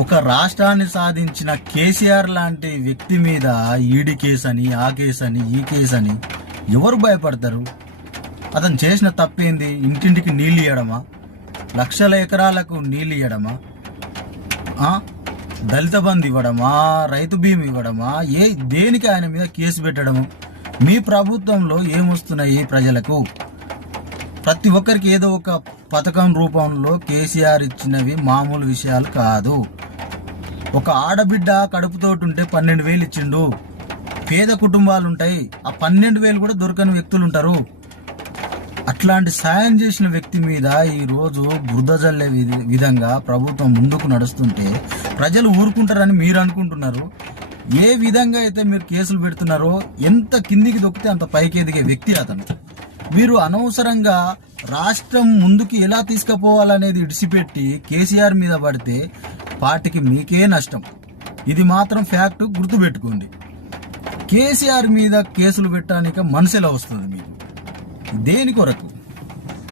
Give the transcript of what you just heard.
ఒక రాష్ట్రాన్ని సాధించిన కేసీఆర్ లాంటి వ్యక్తి మీద ఈడీ కేసు అని, ఆ కేసు అని, ఈ కేసు అని ఎవరు భయపడతారు? అతను చేసిన తప్పేంది? ఇంటింటికి నీళ్ళు ఇవ్వడమా? లక్షల ఎకరాలకు నీళ్ళు ఇవ్వడమా? దళిత బంధు ఇవ్వడమా? రైతు బీమా ఇవ్వడమా? దేనికి ఆయన మీద కేసు పెట్టడము? మీ ప్రభుత్వంలో ఏమొస్తున్నాయి ప్రజలకు? ప్రతి ఒక్కరికి ఏదో ఒక పథకం రూపంలో కేసీఆర్ ఇచ్చినవి మామూలు విషయాలు కాదు. ఒక ఆడబిడ్డ కడుపుతోటి ఉంటే 12,000 ఇచ్చిండు. పేద కుటుంబాలు ఉంటాయి, ఆ 12,000 కూడా దొరకని వ్యక్తులు ఉంటారు. అట్లాంటి సాయం చేసిన వ్యక్తి మీద ఈరోజు బురద జల్లే విధంగా ప్రభుత్వం ముందుకు నడుస్తుంటే ప్రజలు ఊరుకుంటారని మీరు అనుకుంటున్నారు. ఏ విధంగా అయితే మీరు కేసులు పెడుతున్నారో, ఎంత కిందికి దొక్కితే అంత పైకి ఎదిగే వ్యక్తి అతను. మీరు అనవసరంగా రాష్ట్రం ముందుకు ఎలా తీసుకుపోవాలనేది ఇడిసిపెట్టి కేసీఆర్ మీద పడితే పార్టీకి మీకే నష్టం. ఇది మాత్రం ఫ్యాక్ట్, గుర్తుపెట్టుకోండి. కేసీఆర్ మీద కేసులు పెట్టడానికి మనసులో వస్తుంది మీకు. దేని కొరకు?